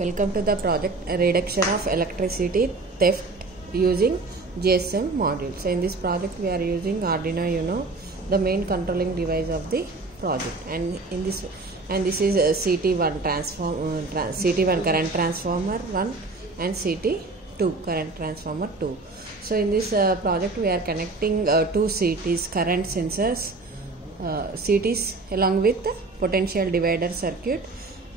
Welcome to the project reduction of electricity theft using GSM module. So in this project we are using Arduino Uno, the main controlling device of the project, and this is a CT1 CT1 current transformer 1 and CT2 current transformer 2. So in this project we are connecting two CTs current sensors CTs along with potential divider circuit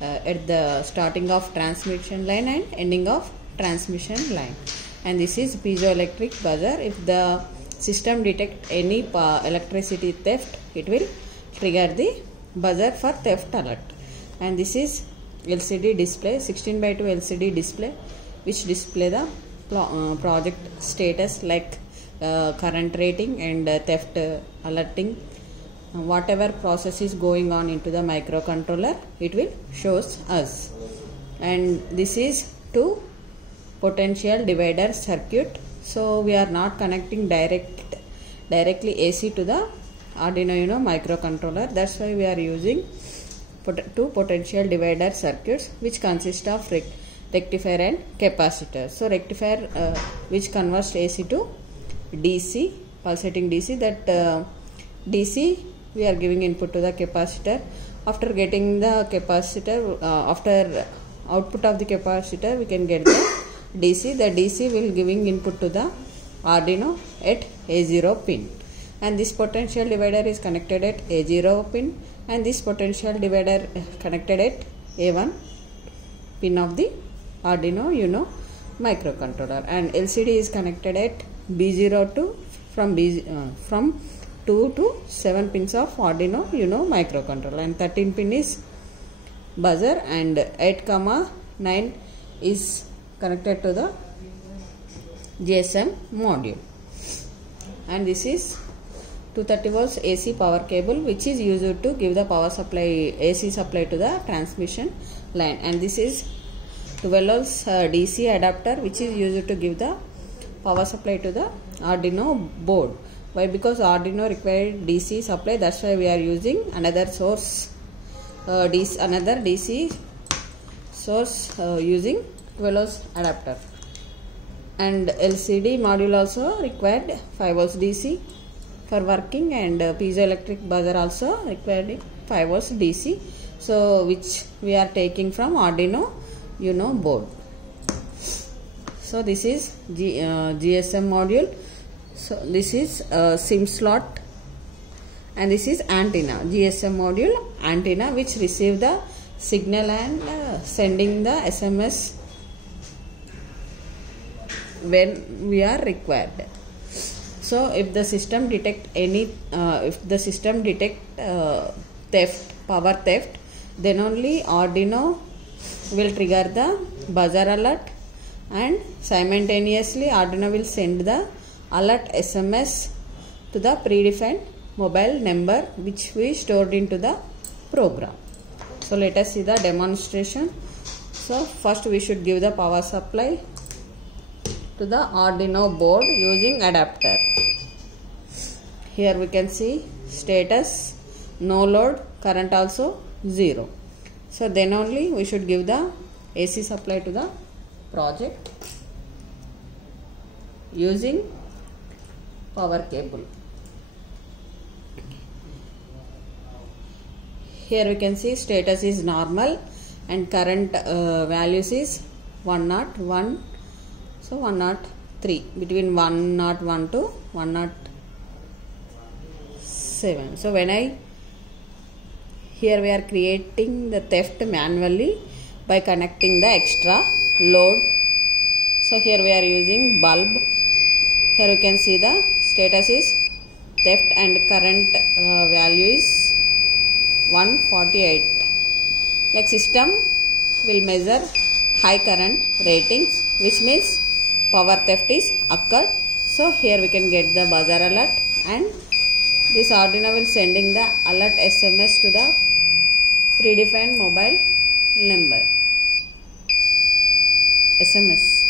at the starting of transmission line and ending of transmission line. And this is piezoelectric buzzer. If the system detect any electricity theft, it will trigger the buzzer for theft alert. And this is LCD display, 16:2 LCD display, which display the project status like current rating and theft alerting. Whatever process is going on into the microcontroller, it will shows us. And this is to potential divider circuit. So we are not connecting directly AC to the Arduino Uno microcontroller. That's why we are using two potential divider circuits, which consist of rectifier and capacitor. So rectifier which converts AC to DC, pulsating DC. That DC we are giving input to the capacitor. After getting the capacitor, after output of the capacitor, we can get the DC. The DC will giving input to the Arduino at A0 pin, and this potential divider is connected at A0 pin, and this potential divider connected at A1 pin of the Arduino Uno microcontroller, and LCD is connected at B0 to from 2 to 7 pins of Arduino Uno microcontroller, and 13 pin is buzzer, and 8,9 is connected to the GSM module. And this is 230 volts AC power cable, which is used to give the power supply, AC supply to the transmission line. And this is 12 volts DC adapter, which is used to give the power supply to the Arduino board. Why? Because Arduino required DC supply, that's why we are using another source, another DC source using 12 volts adapter. And LCD module also required 5 volts DC for working, and piezoelectric buzzer also required 5 volts DC, so which we are taking from Arduino Uno board. So this is GSM module. So this is SIM slot, and this is antenna, GSM module antenna, which receive the signal and sending the SMS when we are required. So if the system detect any power theft, then only Arduino will trigger the buzzer alert, and simultaneously Arduino will send the alert SMS to the predefined mobile number, which we stored into the program. So let us see the demonstration. So first we should give the power supply to the Arduino board using adapter. Here we can see status, no load, current also 0. So then only we should give the AC supply to the project using power cable. Here we can see status is normal, and current values is 101, so 103, between 101 to 107. So when here we are creating the theft manually by connecting the extra load. So here we are using bulb. Here you can see the status is theft, and current value is 148. Like system will measure high current ratings, which means power theft is occurred. So here we can get the buzzer alert, and this Arduino will sending the alert SMS to the predefined mobile number, SMS.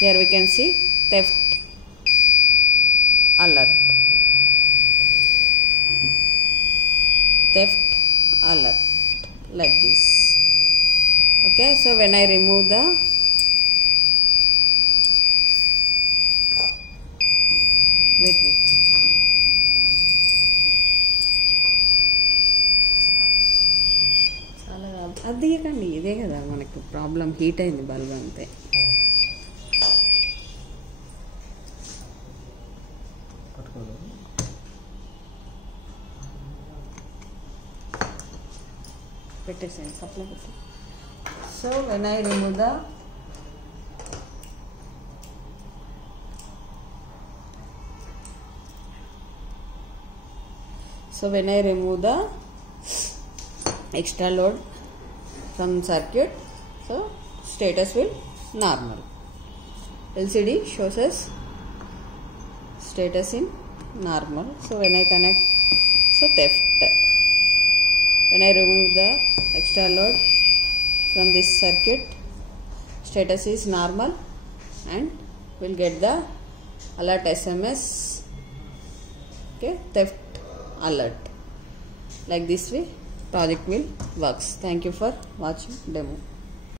Here we can see theft alert. like this. Okay, so when I remove the wait చాలా అది కండి ఇదే కదా మనకు problem, heat అయింది bulb అంతే. పెట్టేసేయండి supply పెట్టి. So when I remove the extra load from circuit, so status will normal. LCD shows us status in normal. So when I connect, so theft. When I remove the extra load from this circuit, status is normal and we'll get the alert SMS. Okay, theft alert. Like this way project will works. Thank you for watching demo.